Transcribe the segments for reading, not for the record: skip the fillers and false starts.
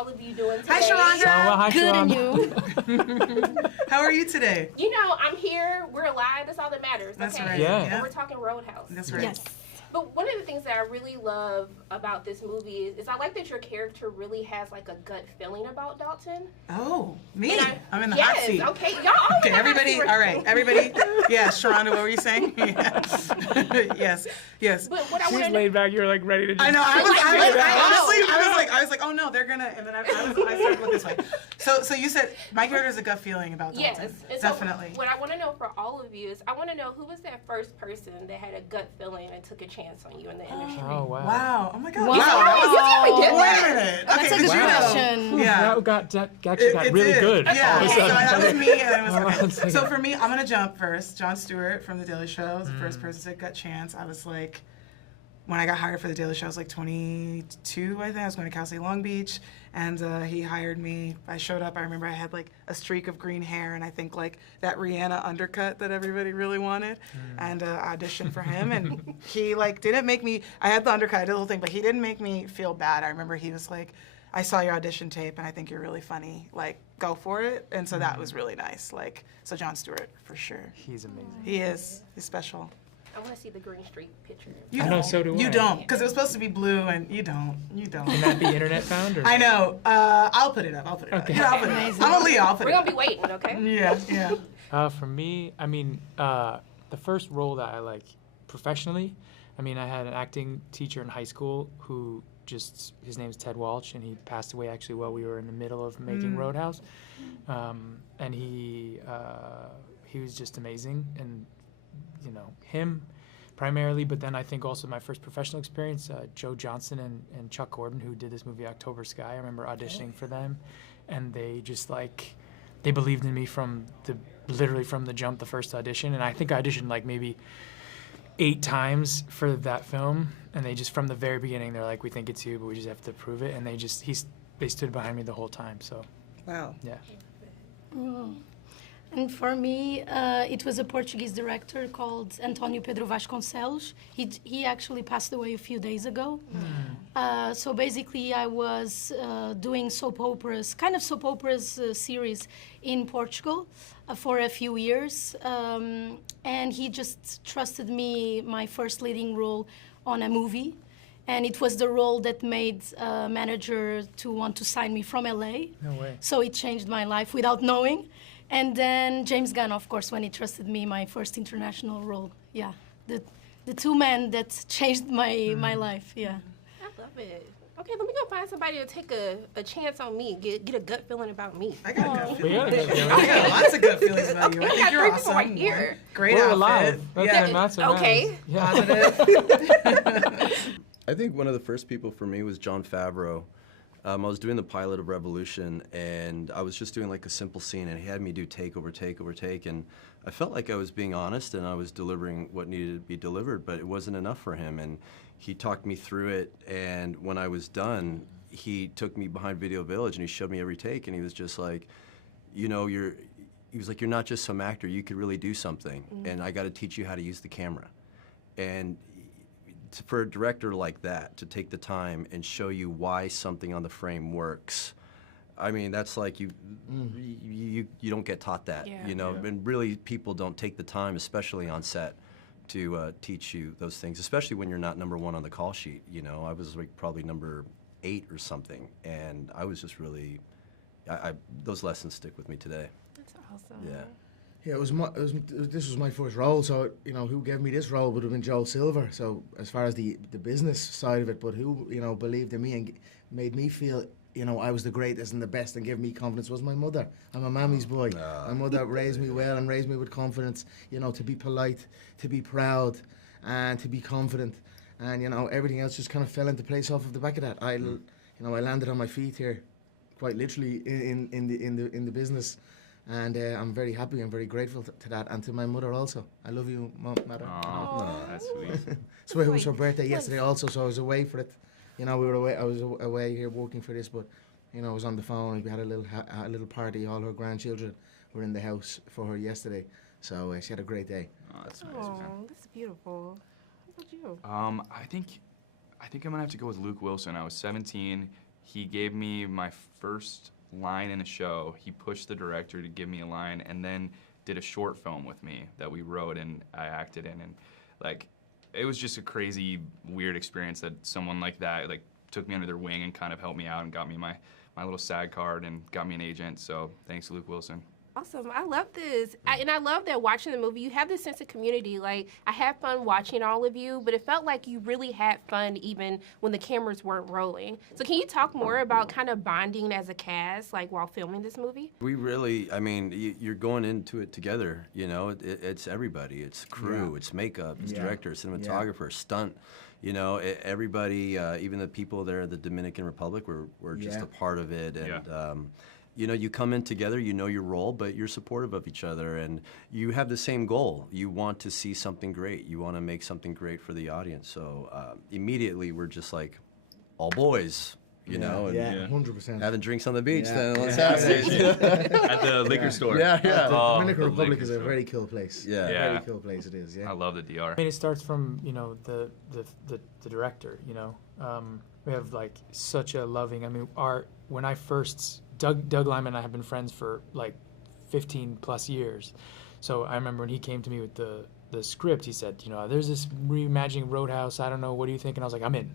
all of you doing today? Hi, Sharonda. Hi, Good, and Sharonda. you? How are you today? You know, I'm here. We're alive. That's all that matters. That's okay? right. Yeah. And we're talking Roadhouse. That's right. Yes. But one of the things that I really love about this movie is I like that your character really has like a gut feeling about Dalton. Oh, me? And I'm in the yes, hot seat. okay. Y'all all Okay, everybody, all right, everybody. Yeah, Sharonda, what were you saying? Yes, yes. But what I She's want to laid back. You're like ready to just I know. I I was like, oh no, they're gonna. And then I started to look this way. So you said my character has a gut feeling about Dalton. Yes, and Definitely. So what I want to know for all of you is I want to know who was that first person that had a gut feeling and took a chance on you in the industry. Oh, wow. Wow. Oh my God. Wow. That You didn't get was, wait that. a minute. That's Okay, a good did you know? question. Yeah. That actually got really did. good. Yeah, all of a so sudden. that was me, and it was One second. So for me, I'm gonna jump first. Jon Stewart from The Daily Show was the first person to gut chance. I was like, when I got hired for The Daily Show, I was like 22, I think. I was going to Cal State Long Beach, and he hired me. I showed up. I remember I had like a streak of green hair, and I think like that Rihanna undercut that everybody really wanted, and auditioned for him. And he like didn't make me. I had the undercut, I did the whole thing, but he didn't make me feel bad. I remember he was like, I saw your audition tape, and I think you're really funny. Like, go for it. And so that was really nice. Like, so Jon Stewart for sure. He's amazing. He is. He's special. I want to see the Green Street picture. You I know, don't. so do You I. don't, because it was supposed to be blue, and you don't. You don't. Can that be internet found? Or? I know. I'll put it up. I'll put it up. Okay. Yeah, I'll put it up. I'm a Leo. I'll put We're it going up. to be waiting, okay? Yeah, yeah. For me, I mean, the first role that I like professionally, I mean, I had an acting teacher in high school who his name's Ted Walsh, and he passed away actually while we were in the middle of making Roadhouse. And he was just amazing, and, you know, him primarily, but then I think also my first professional experience, Joe Johnson and Chuck Gordon, who did this movie October Sky. I remember auditioning for them, and they just like, they believed in me literally from the jump, the first audition, and I think I auditioned like maybe 8 times for that film, and they just from the very beginning they're like, we think it's you, but we just have to prove it, and they stood behind me the whole time. So Wow. yeah. And for me, it was a Portuguese director called António Pedro Vasconcelos. He actually passed away a few days ago. So basically, I was doing soap operas, kind of soap operas series in Portugal for a few years. And he just trusted me my first leading role on a movie. And it was the role that made a manager to want to sign me from LA. No way. So it changed my life without knowing. And then James Gunn, of course, when he trusted me my first international role. Yeah, the two men that changed my life. Yeah. I love it. Okay, let me go find somebody to take a chance on me, get a gut feeling about me. I got a good We feeling. got a good feeling. I got lots of good feelings about you. I Okay, think I you're got 3 people awesome. right here. Great We're outfit. alive. That's Yeah. what matters. Okay. Yeah. Positive. I think one of the first people for me was Jon Favreau. I was doing the pilot of Revolution, and I was just doing like a simple scene, and he had me do take over take over take, and I felt like I was being honest and I was delivering what needed to be delivered, but it wasn't enough for him, and he talked me through it, and when I was done, he took me behind Video Village and he showed me every take, and he was just like, you know, he was like, you're not just some actor, you could really do something, and I got to teach you how to use the camera. And for a director like that to take the time and show you why something on the frame works, I mean, that's like you don't get taught that, you know, and really people don't take the time, especially on set, to teach you those things, especially when you're not #1 on the call sheet. You know, I was like probably number 8 or something, and I was just really, those lessons stick with me today. That's awesome. Yeah. Yeah, this was my first role, so, you know, who gave me this role would have been Joel Silver. So as far as the business side of it, but who, you know, believed in me and made me feel, you know, I was the greatest and the best and gave me confidence was my mother. I'm a mammy's boy. My mother raised me well and raised me with confidence, you know, to be polite, to be proud, and to be confident. And, you know, everything else just kind of fell into place off of the back of that. I landed on my feet here, quite literally in the business. And I'm very happy and very grateful to that, and to my mother also. I love you, Mother. Oh, that's sweet. So it was her birthday yesterday also, so I was away for it. You know, I was away here working for this, but, you know, I was on the phone. We had a little party. All her grandchildren were in the house for her yesterday, so she had a great day. Oh, that's nice. Oh, that's beautiful. How about you? I think I'm gonna have to go with Luke Wilson. I was 17. he gave me my first line in a show. He pushed the director to give me a line, and then did a short film with me that we wrote and I acted in, and like it was just a crazy, weird experience that someone like that like took me under their wing and kind of helped me out and got me my little SAG card and got me an agent. So thanks, Luke Wilson. Awesome. I love this. And I love that watching the movie, you have this sense of community. Like, I had fun watching all of you, but it felt like you really had fun even when the cameras weren't rolling. So can you talk more about kind of bonding as a cast, like, while filming this movie? We really, I mean, you're going into it together, you know? It's everybody. It's crew, it's makeup, it's director, cinematographer, stunt. You know, everybody, even the people there at the Dominican Republic were just a part of it. And, you know, you come in together, you know your role, but you're supportive of each other, and you have the same goal. You want to see something great. You want to make something great for the audience. So immediately we're just like, all boys, you know, and 100%. having drinks on the beach then on Saturdays. At the liquor store. The Oh, Dominican the Republic liquor is a store. very cool place. Yeah. Very cool place it is, I love the DR. I mean, it starts from, you know, the director, you know. We have like such a loving, I mean, when I first, Doug Lyman and I have been friends for like 15 plus years. So I remember when he came to me with the script, he said, you know, there's this reimagining Roadhouse, I don't know, what do you think? And I was like, I'm in.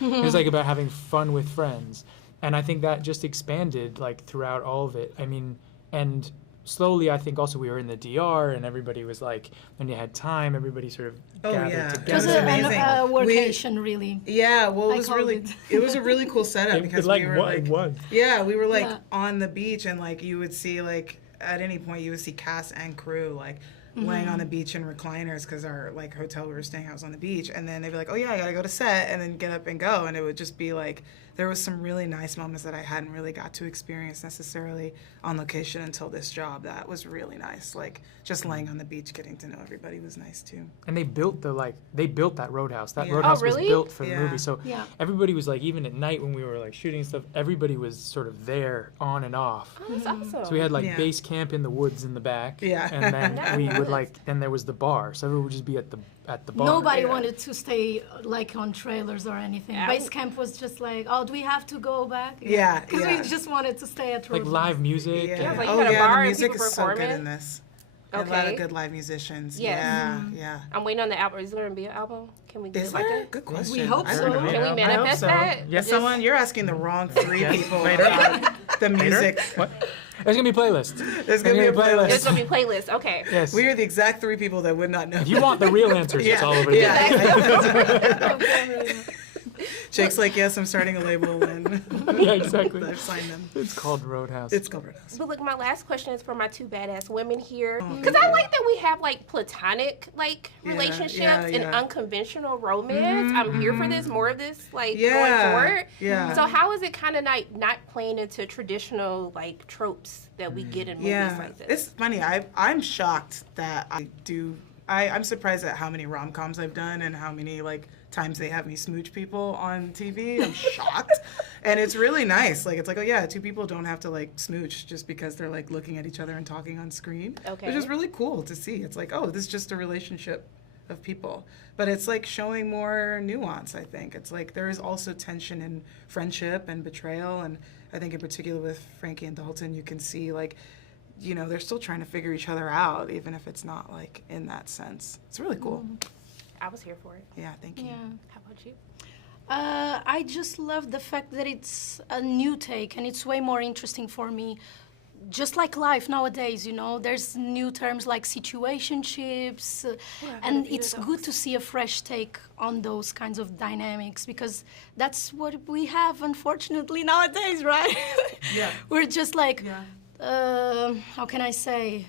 It was like about having fun with friends. And I think that just expanded like throughout all of it. I mean, and slowly I think also we were in the DR and everybody was like, when you had time, everybody sort of gathered It together. was amazing. a workation, really. Yeah, well, I it was called really, it was a really cool setup because we were like, we were like on the beach, and like you would see like at any point you would see cast and crew like laying on the beach in recliners because our like hotel we were staying at was on the beach, and then they'd be like, oh yeah, I gotta go to set, and then get up and go, and it would just be like there was some really nice moments that I hadn't really got to experience necessarily on location until this job. That was really nice. Like just laying on the beach, getting to know everybody was nice too. And they built that Roadhouse. That Yeah. Roadhouse Oh, really? was built for the Yeah. movie. So everybody was like, even at night when we were like shooting stuff, everybody was sort of there on and off. Oh, that's awesome. So we had like Yeah. base camp in the woods in the back. Yeah. And then we would Nice. then there was the bar. So everyone would just be at the bar. Nobody Yeah. wanted to stay like on trailers or anything. Yeah. Base camp was just like, oh, do we have to go back? Yeah, Because yeah. we just wanted to stay at Like Roadhouse. live music. Yeah. Yeah, and- like you had a bar the and music people is so good performing. in this. A lot Okay. of good live musicians. Yes. Yeah, yeah. I'm waiting on the album. Is there going to be an album? Can we get Is like there? a... Good question. We hope I so. don't know. Can we I hope manifest so. that? Yes. Someone, you're asking the wrong three Yes. people Later. about the music. What? There's gonna be a playlist. There's gonna be a playlist. There's going to be playlists. Okay. Yes. We are the exact three people that would not know. If you want the real answers, it's all over the yeah. Jake's like, yes, I'm starting a label, and Yeah, exactly. I've signed them. It's called Roadhouse. It's called Roadhouse. But look, my last question is for my two badass women here. Oh, Because I like that we have like platonic like Yeah, relationships yeah, and yeah. unconventional romance. I'm here for this, more of this like Yeah, going forward. yeah. So how is it kind of like not playing into traditional like tropes that we get in movies Yeah, like this? it's funny. I'm shocked that I'm surprised at how many rom-coms I've done and how many like times they have me smooch people on TV. I'm shocked, and it's really nice. Like it's like, oh yeah, two people don't have to like smooch just because they're like looking at each other and talking on screen. Okay. Which is really cool to see. It's like, oh, this is just a relationship of people, but it's like showing more nuance. I think it's like there is also tension in friendship and betrayal, and I think in particular with Frankie and Dalton, you can see like, you know, they're still trying to figure each other out, even if it's not like in that sense. It's really cool. I was here for it. Yeah, thank you. Yeah. How about you? I just love the fact that it's a new take and it's way more interesting for me. Just like life nowadays, you know, there's new terms like situationships, and it's good to see a fresh take on those kinds of dynamics because that's what we have, unfortunately, nowadays, right? Yeah. We're just like, Yeah. how can I say?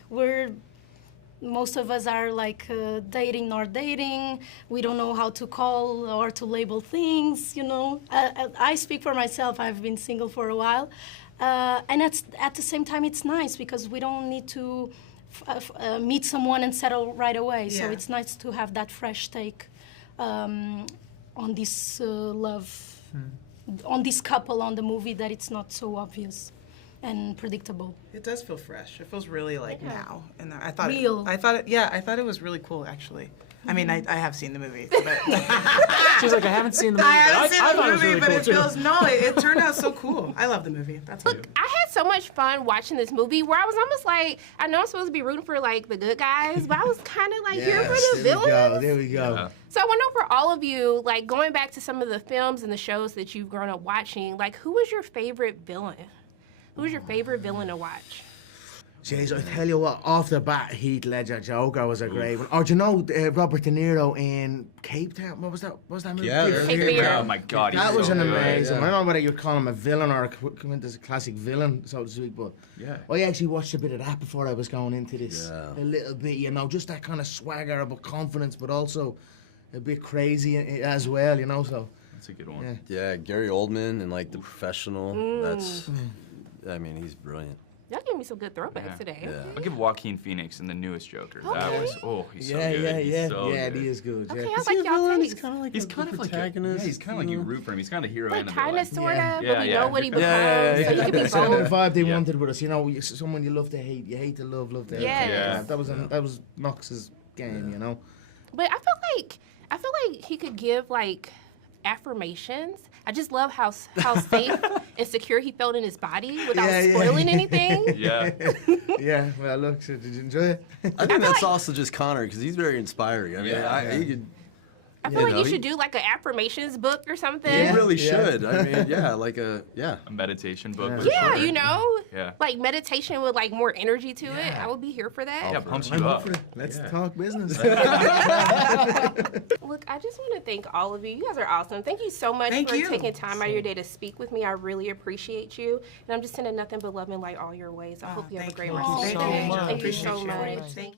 Most of us are like dating nor dating. We don't know how to call or to label things, you know. I speak for myself. I've been single for a while. And at the same time, it's nice because we don't need to meet someone and settle right away. So Yeah. it's nice to have that fresh take on this love, on this couple, on the movie, that it's not so obvious and predictable. It does feel fresh. It feels really like now. And I thought Real. I thought it was really cool actually. I mean, I have seen the movie. But She's like, I haven't seen the movie. I haven't seen thought the it was movie, really but cool it too. feels it turned out so cool. I love the movie. That's Look, I had so much fun watching this movie where I was almost like, I know I'm supposed to be rooting for like the good guys, but I was kind of like here for the villains. There we go. Yeah. So I want to know for all of you, like going back to some of the films and the shows that you've grown up watching, like who was your favorite villain? Who was your favorite villain to watch? Jeez, I tell you what, off the bat, Heath Ledger Joker was a great one. Or do you know Robert De Niro in Cape Town? What was that? What was that movie? Yeah, Cape Fear. Oh my God, he's That was so an good. amazing. yeah. I don't know whether you'd call him a villain or come into as a classic villain, so to speak, but Yeah. I actually watched a bit of that before I was going into this. Yeah. A little bit, you know, just that kind of swagger, but confidence, but also a bit crazy as well, you know, so. That's a good one. Yeah. Yeah, Gary Oldman and like The Professional. That's, I mean, he's brilliant. Y'all gave me some good throwbacks Yeah. today. Yeah. I'll give Joaquin Phoenix in the newest Joker. That Okay. was he's so Yeah, good. yeah, He's yeah. so Yeah, good. he is good. Okay, Yeah. I like y'all takes. kind of like He's kind of like he's kind of like you root for him. He's kind of hero Like and a kind of, villain. sort of, Yeah. but Yeah, we yeah. know what he becomes, Yeah, so he could be That's kind of the both. vibe they Yeah. wanted with us, you know, someone you love to hate, you hate to love to hate. Yes. Yeah. That was Knox's game, you know. But I feel like he could give like affirmations. I just love how safe and secure he felt in his body without Yeah, yeah. spoiling anything. Yeah. Yeah, well, look, so did you enjoy it? I think that's also just Connor because he's very inspiring. I mean, Yeah. he could. I feel You like know, you he- should do like an affirmations book or something. He Yeah. really Yeah. should. I mean, yeah, like A meditation book. Yeah. for Yeah, sure. you know, Yeah. like meditation with like more energy to it. Yeah. I would be here for that. Yeah, pumps I'm you up up. for it. Let's Yeah. talk business. Look, I just want to thank all of you. You guys are awesome. Thank you so much Thank for you. taking time out of your day to speak with me. I really appreciate you. And I'm just sending nothing but love and light all your ways. I hope you have a Thank great you. rest of Thank the you day. so much. Thank you Appreciate so you. much. Thank